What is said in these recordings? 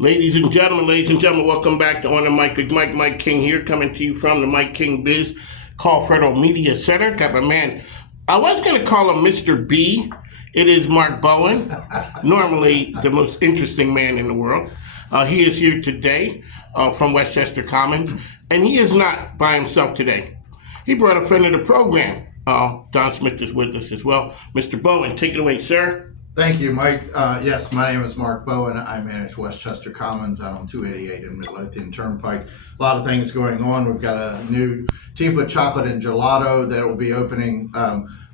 Ladies and gentlemen, welcome back to On the Mic with Mike King here, coming to you from the Mike King Biz Call Media Center. Got my man, I was going to call him Mr. B. It is Mark Bowen, normally the most interesting man in the world. He is here today from Westchester Commons, and he is not by himself today. He brought a friend of the program. Don Smith is with us as well. Mr. Bowen, take it away, sir. Thank you, Mike. Yes, my name is Mark Bowen. I manage Westchester Commons out on 288 in Midlothian Turnpike. A lot of things going on. We've got a new Teafoot Chocolate and Gelato that will be opening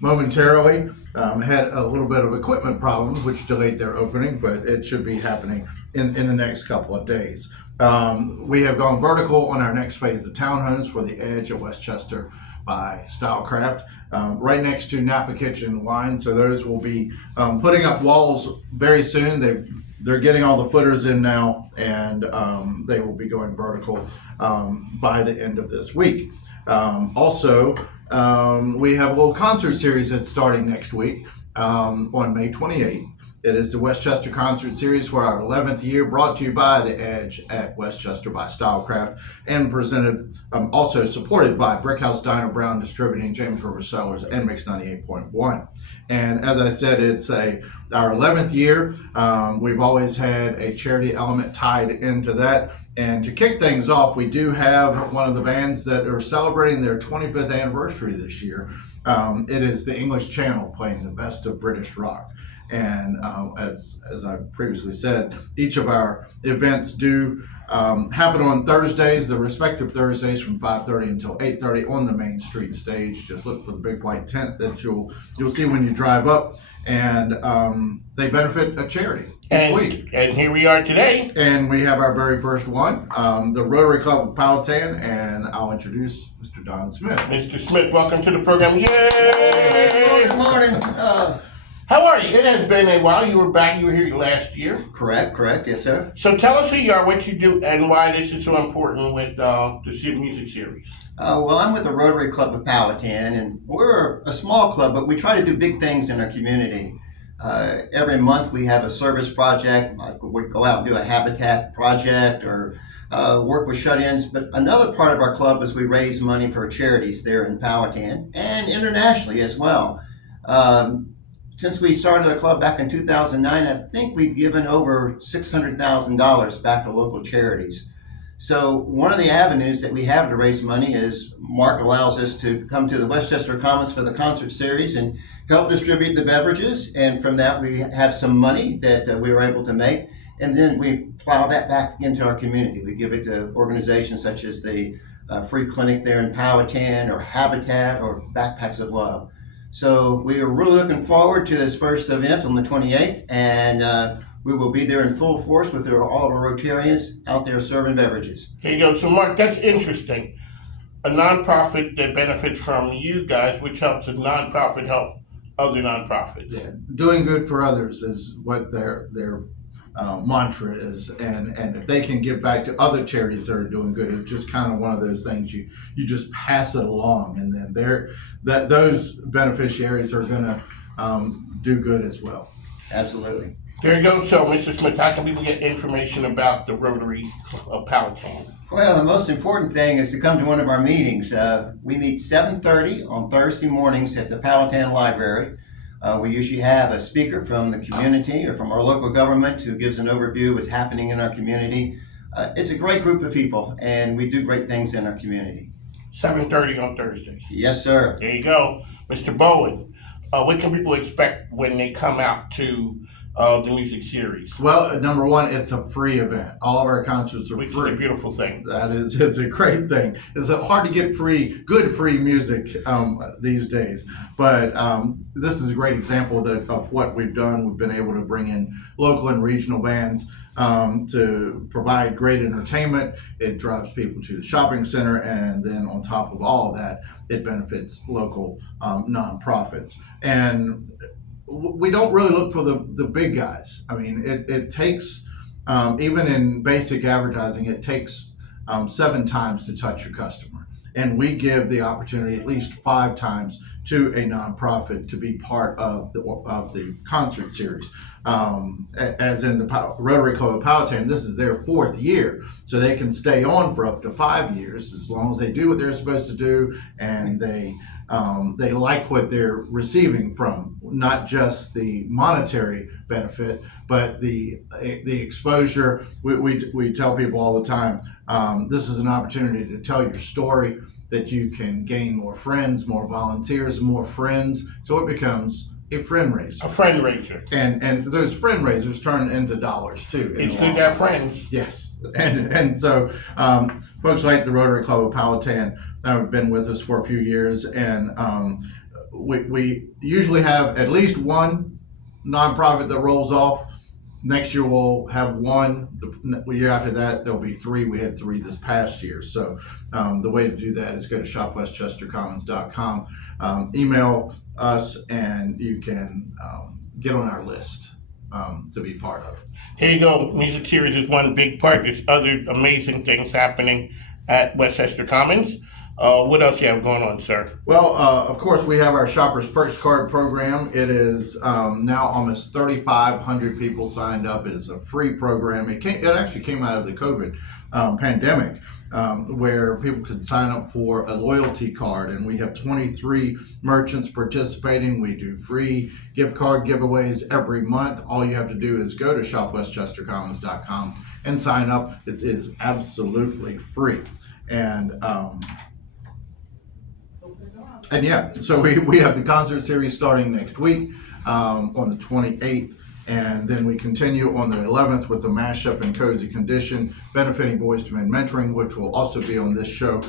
momentarily. Had a little bit of equipment problems, which delayed their opening, but it should be happening in the next couple of days. We have gone vertical on our next phase of townhomes for the Edge of Westchester by Stylecraft, right next to Napa Kitchen Wine. So those will be putting up walls very soon. They're getting all the footers in now, and they will be going vertical by the end of this week. Also, we have a little concert series that's starting next week on May 28th. It is the Westchester Concert Series for our 11th year, brought to you by The Edge at Westchester by Stylecraft, and presented, also supported by Brickhouse Diner Brown Distributing, James River Cellars, and Mix 98.1. And as I said, it's our 11th year. We've always had a charity element tied into that. And to kick things off, we do have one of the bands that are celebrating their 25th anniversary this year. It is the English Channel playing the best of British rock. And as I previously said, each of our events do happen on Thursdays, the respective Thursdays from 5:30 until 8:30 on the Main Street stage. Just look for the big white tent that you'll see when you drive up, and they benefit a charity each week. And here we are today. And we have our very first one, the Rotary Club of Powhatan, and I'll introduce Mr. Don Smith. Mr. Smith, welcome to the program. Yay! Good morning. How are you? It has been a while. You were here last year. Correct, yes, sir. So tell us who you are, what you do, and why this is so important with the music series. Well, I'm with the Rotary Club of Powhatan, and we're a small club, but we try to do big things in our community. Every month we have a service project, like we go out and do a habitat project or work with shut-ins. But another part of our club is we raise money for charities there in Powhatan and internationally as well. Since we started the club back in 2009, I think we've given over $600,000 back to local charities. So one of the avenues that we have to raise money is Mark allows us to come to the Westchester Commons for the concert series and help distribute the beverages. And from that, we have some money that we were able to make. And then we plow that back into our community. We give it to organizations such as the Free Clinic there in Powhatan, or Habitat, or Backpacks of Love. So we are really looking forward to this first event on the 28th, and we will be there in full force with all of our Rotarians out there serving beverages. There you go. So Mark, that's interesting. A nonprofit that benefits from you guys, which helps a nonprofit help other nonprofits. Yeah, doing good for others is what their mantra is, and if they can give back to other charities that are doing good, it's just kind of one of those things you just pass it along, and then those beneficiaries are going to do good as well. Absolutely. There you go. So, Mr. Smith, how can people get information about the Rotary of Powhatan? Well, the most important thing is to come to one of our meetings. We meet 7:30 on Thursday mornings at the Powhatan Library. We usually have a speaker from the community or from our local government who gives an overview of what's happening in our community. It's a great group of people, and we do great things in our community. 7:30 on Thursdays. Yes, sir. There you go. Mr. Bowen, what can people expect when they come out to the music series? Well, number one, it's a free event. All of our concerts are Which free. is a beautiful thing. It's a great thing. It's hard to get good free music these days. But this is a great example of what we've done. We've been able to bring in local and regional bands to provide great entertainment. It drives people to the shopping center, and then on top of all of that, it benefits local nonprofits. And we don't really look for the big guys. I mean, it takes, even in basic advertising, it takes 7 times to touch your customer. And we give the opportunity at least 5 times to a nonprofit to be part of the concert series. As in the Rotary Club of Powhatan, this is their 4th year, so they can stay on for up to 5 years as long as they do what they're supposed to do, and they like what they're receiving from not just the monetary benefit, but the exposure. We tell people all the time, this is an opportunity to tell your story, that you can gain more friends, more volunteers, more friends, so it becomes a friend raiser. A friend raiser. And those friend raisers turn into dollars too. It's good to have friends. Yes, and so folks like the Rotary Club of Powhatan have been with us for a few years, and we usually have at least one nonprofit that rolls off. Next year we'll have one. The year after that there'll be 3. We had 3 this past year. So the way to do that is go to shopwestchestercommons.com, email us, and you can get on our list to be part of it. There you go. Music series is one big part. There's other amazing things happening at Westchester Commons. What else you have going on, sir? Well, of course, we have our Shoppers Perks Card program. It is now almost 3,500 people signed up. It is a free program. It actually came out of the COVID pandemic, where people could sign up for a loyalty card, and we have 23 merchants participating. We do free gift card giveaways every month. All you have to do is go to shopwestchestercommons.com and sign up. It is absolutely free. And yeah, so we have the concert series starting next week on the 28th, and then we continue on the 11th with the Mashup and Cozy Condition benefiting Boys to Men Mentoring, which will also be on this show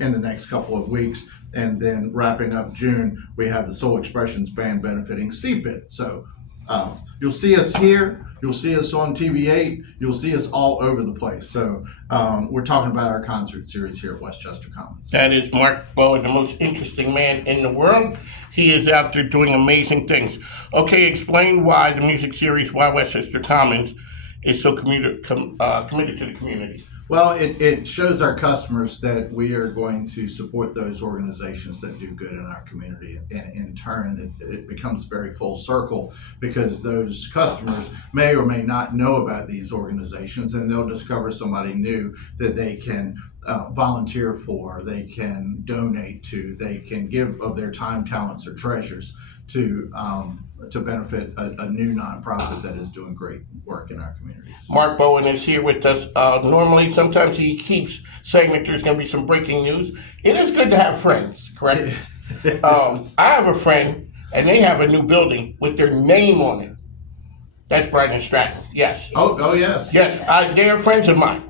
in the next couple of weeks. And then wrapping up June, we have the Soul Expressions Band benefiting CFIT. So you'll see us here, you'll see us on TV8, you'll see us all over the place. So we're talking about our concert series here at Westchester Commons. That is Mark Bowen, the most interesting man in the world. He is out there doing amazing things. Okay, explain why the music series, why Westchester Commons is so committed to the community. Well, it shows our customers that we are going to support those organizations that do good in our community. And in turn, it becomes very full circle, because those customers may or may not know about these organizations, and they'll discover somebody new that they can volunteer for, they can donate to, they can give of their time, talents, or treasures to benefit a new nonprofit that is doing great work in our communities. Mark Bowen is here with us. Normally, sometimes he keeps saying that there's going to be some breaking news. It is good to have friends, correct? I have a friend, and they have a new building with their name on it. That's Brian Stratton, yes. Oh yes. Yes, they're friends of mine.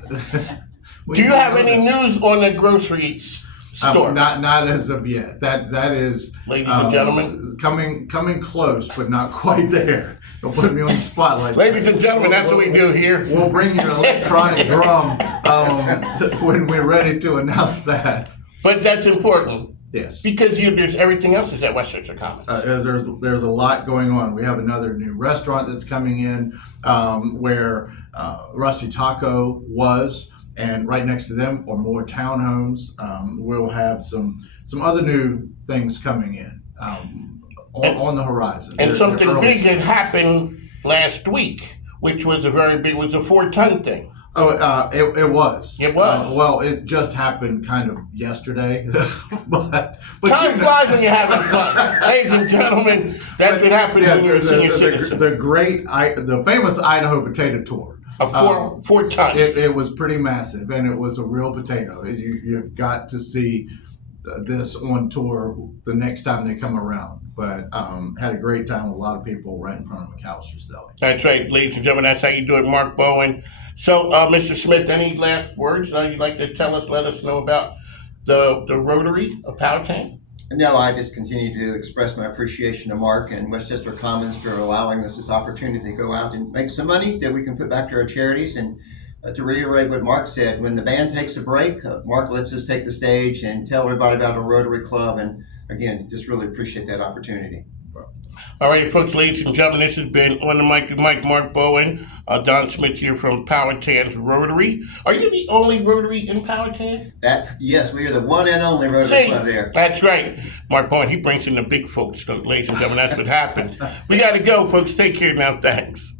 Do you have any news on the grocery store? Not as of yet. That is, ladies and gentlemen, coming close, but not quite there. Don't put me on the spotlight. Ladies and gentlemen, that's what we do here. We'll bring you an electronic drum when we're ready to announce that. But that's important. Yes. Because there's everything else is at Westchester Commons. There's a lot going on. We have another new restaurant that's coming in where Rusty Taco was. And right next to them are more townhomes. We'll have some other new things coming in on the horizon. And something big had happened last week, which was a 4-ton thing. Oh, it was. It was. Well, it just happened kind of yesterday. but Time flies when you're having fun. Ladies and gentlemen, that's what happens when you're a senior citizen. The famous Idaho potato tour. Of 4 tons. It was pretty massive, and it was a real potato. You've got to see this on tour the next time they come around. But had a great time with a lot of people right in front of McAllister's Deli. That's right, ladies and gentlemen. That's how you do it, Mark Bowen. So, Mr. Smith, any last words you'd like to let us know about the Rotary of Powhatan? No, I just continue to express my appreciation to Mark and Westchester Commons for allowing us this opportunity to go out and make some money that we can put back to our charities. And to reiterate what Mark said, when the band takes a break, Mark lets us take the stage and tell everybody about a Rotary Club. And again, just really appreciate that opportunity. All right, folks, ladies and gentlemen, this has been On the Mic with Mike, Mark Bowen. Don Smith here from Powhatan's Rotary. Are you the only Rotary in Powhatan? Yes, we are the one and only Rotary Club there. That's right. Mark Bowen, he brings in the big folks, so, ladies and gentlemen, that's what happens. We got to go, folks. Take care now. Thanks.